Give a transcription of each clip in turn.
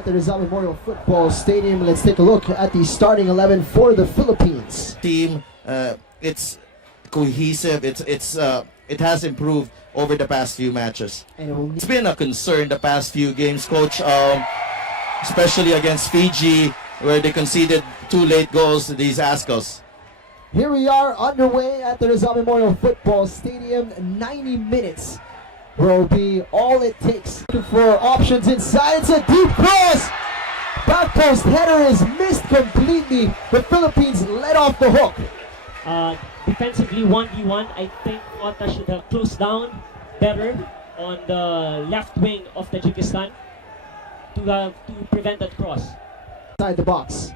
at the Rizal Memorial Football Stadium. Let's take a look at the starting 11 for the Philippines. Team, it's cohesive. It has improved over the past few matches. And It's been a concern the past few games, Coach, especially against Fiji, where they conceded 2 late goals to these Ascos. here we are underway at the Rizal Memorial Football Stadium. 90 minutes will be all it takes. Looking for options inside. It's a deep cross. Back post header is missed completely. The Philippines let off the hook. Defensively 1v1, I think Ota should have closed down better on the left wing of Tajikistan to prevent that cross. Inside the box.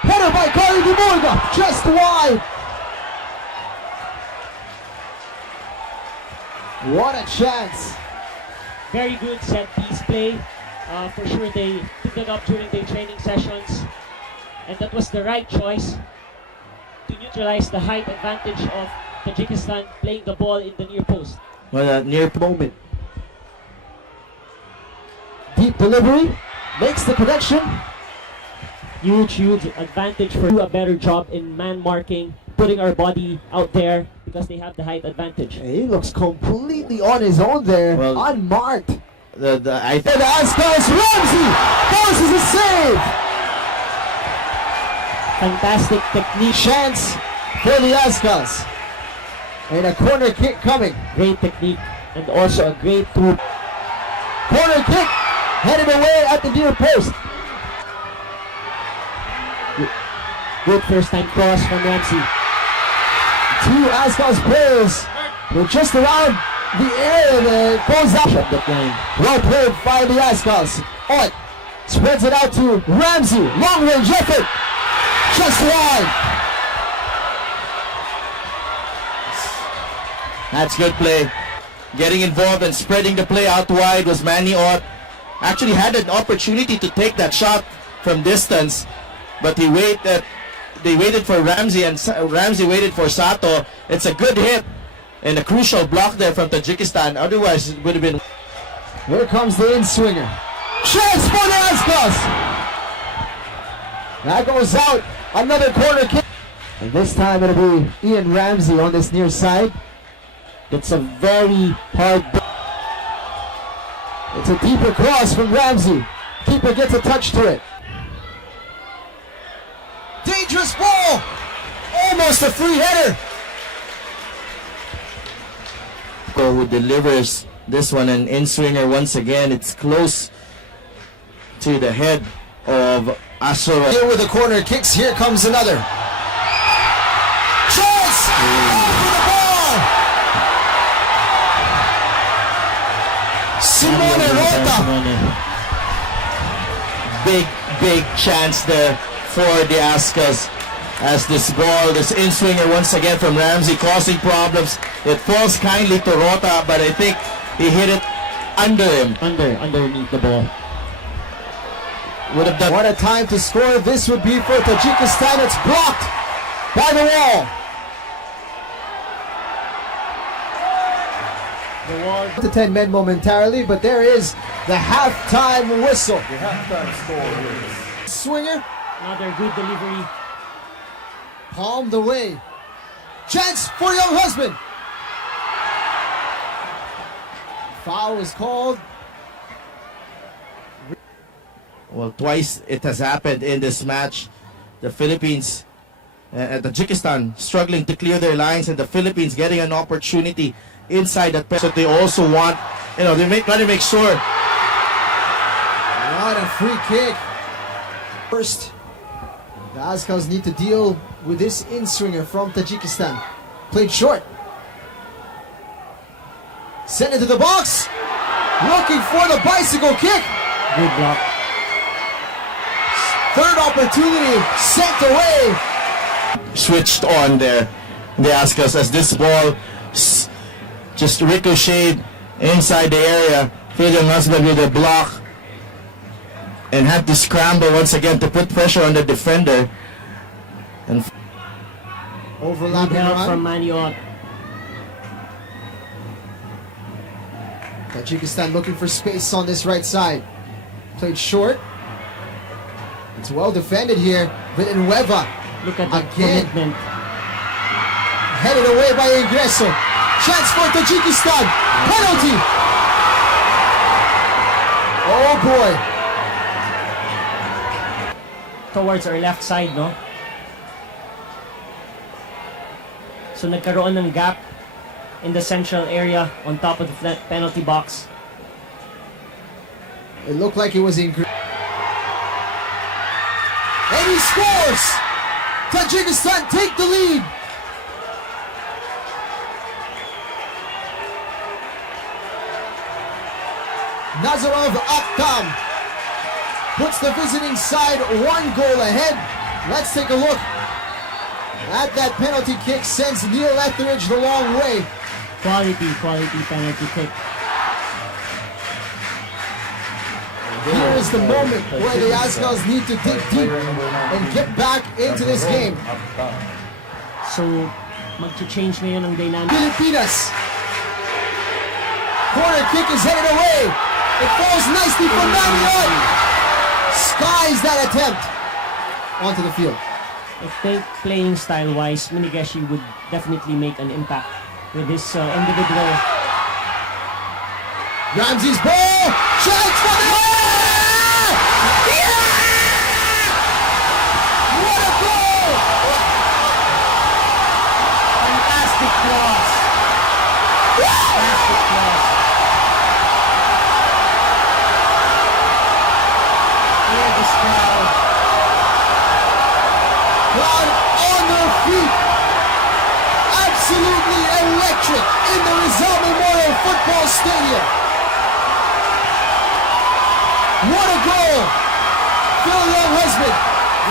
Header by Carly Dimorga, just wide. What a chance. Very good set piece play. For sure they took that up during their training sessions, and that was the right choice to neutralize the height advantage of Tajikistan playing the ball in the near post. Well, near Moment. Deep delivery, makes the connection. Huge advantage for do a better job in man marking, putting our body out there because they have the height advantage. He looks completely on his own there, Well, unmarked. I And Ascos Ramsey forces a save. Fantastic technique, Chance for the Ascos. And a corner kick coming. great technique, and also a great through. Corner kick headed away at the near post. Good first time cross from Ramsey. 2 Ascos players were just around the area that goes up. Well played by the Ascos. Ot spreads it out to Ramsey. Long range effort. Just wide. That's good play. Getting involved and spreading the play out wide was Manny Ott. Actually had an opportunity to take that shot from distance, but they waited for Ramsey, and Ramsey waited for Sato. It's a good hit and a crucial block there from Tajikistan. Otherwise, it would have been. Here comes the in-swinger. Chance for the Ascos. That goes out. Another corner kick. And this time it'll be Ian Ramsey on this near side. It's a very hard. It's a deeper cross from Ramsey. Keeper gets a touch to it. Dangerous ball. Almost a free header. Who delivers this one, an in-swinger once again. It's close to the head of Asoro. Here with the corner kicks. Here comes another. Chance! Over the ball! Simone Rota. Big chance there for the Ascos, as this in-swinger once again from Ramsey causing problems. It falls kindly to Rota, but I think he hit it under him. Underneath the ball. Would have done. What a time to score this would be for Tajikistan. It's blocked by the wall. The wall. To 10 men momentarily, but there is the halftime whistle. The halftime score is Swinger, Another good delivery. palmed away. Chance for young husband. Foul is called. Well, twice it has happened in this match. The Philippines and Tajikistan struggling to clear their lines, and the Philippines getting an opportunity inside that press. But they also want, they try to make sure. What a free kick. First, the Ascos need to deal with this in-swinger from Tajikistan. Played short. Sent into the box. Looking for the bicycle kick. Good block. Third opportunity sent away. Switched on there, the Ascos, as this ball just ricocheted inside the area. Philippine husband with a block and had to scramble once again to put pressure on the defender. And Overlapping Help run. from Maniot. Tajikistan looking for space on this right side. Played short. It's well defended here. Villanueva Look at the again. commitment. Headed away by Ingreso. Chance for Tajikistan. Penalty. Oh boy. Towards our left side, no? So nagkaroon ng gap in the central area on top of the penalty box. It looked like it was Ingreso. And he scores. Tajikistan take the lead. Nazarov Aktam puts the visiting side 1 goal ahead. Let's take a look at that penalty kick. Sends Neil Etheridge the long way. Quality penalty kick. Here is the moment where the Azgals need to dig deep and get back into this game. So, mag-change ngayon ang dynamic. Pilipinas. Corner kick is headed away. It falls nicely from Maniot. Skies that attempt onto the field. I think playing style-wise, Minigeshi would definitely make an impact with his individual. Ramsey's ball. Chance for the What a goal! Fantastic cross. Fantastic cross. Hear this crowd. Crowd on their feet. Absolutely electric in the Rizal Memorial Football Stadium. What a goal! Phil Younghusband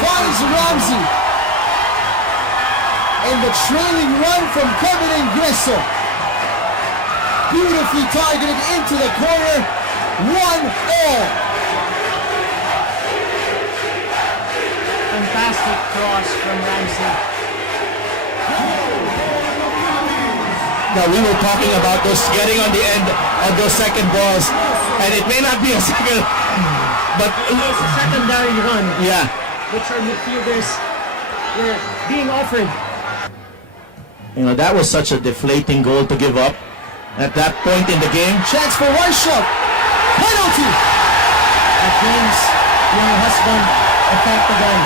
finds Ramsey. And the trailing run from Kevin Ingreso. Beautifully targeted into the corner. 1-all. Fantastic cross from Ramsey. Now we were talking about those getting on the end of those second balls, and it may not be a second, but It's a secondary run, yeah, which our midfielders were being offered. you know, that was such a deflating goal to give up at that point in the game. Chance for Weishaupt. Penalty. At James, young husband, effect again.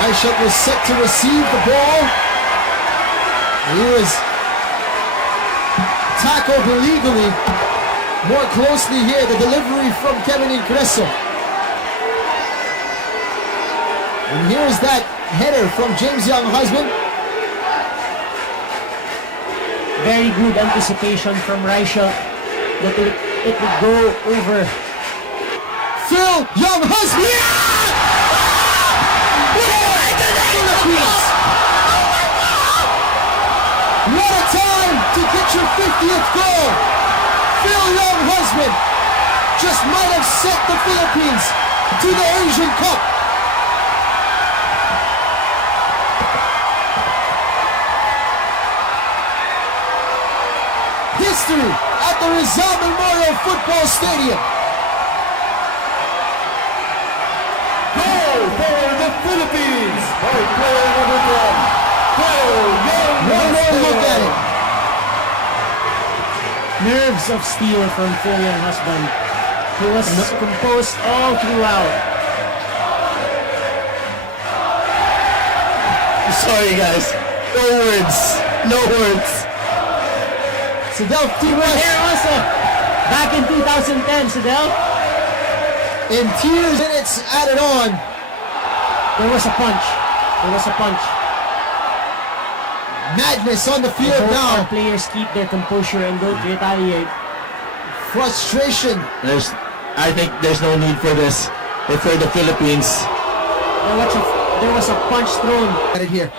Weishaupt was set to receive the ball. He was tackled illegally. More closely here, the delivery from Kevin Ingreso. And here's that header from James Younghusband. Very good anticipation from Reichelt that it would go over. Phil Younghusband! Philippines! What a time to get your 50th goal! Phil Younghusband just might have sent the Philippines to the Asian Cup. History at the Rizal Memorial Football Stadium. Goal for the Philippines by player number 1, Phil One more look at it. Nerves of steel from Phil Younghusband, who was composed all throughout. Sorry guys, no words, no words. Sidel He was Tiras there also, back in 2010, Sidel. in tears, minutes added on. There was a punch. There was a punch. Madness on the field Hope our now. players keep their composure and don't retaliate. Frustration. I think there's no need for this. If we're the Philippines, There was a punch thrown. At it here.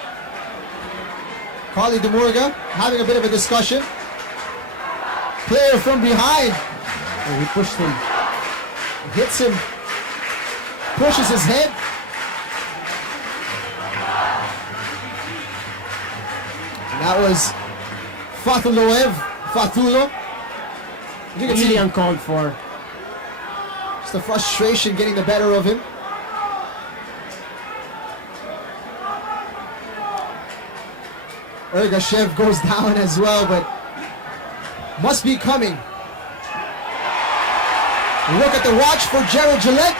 Carly Demurga having a bit of a discussion. Player from behind And he pushed him. hits him, pushes his head. And that was Fatulo. You can Really see uncalled for. just the frustration getting the better of him. Ergashev goes down as well, but must be coming. Look at the watch for Jared Gillette.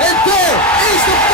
And there is the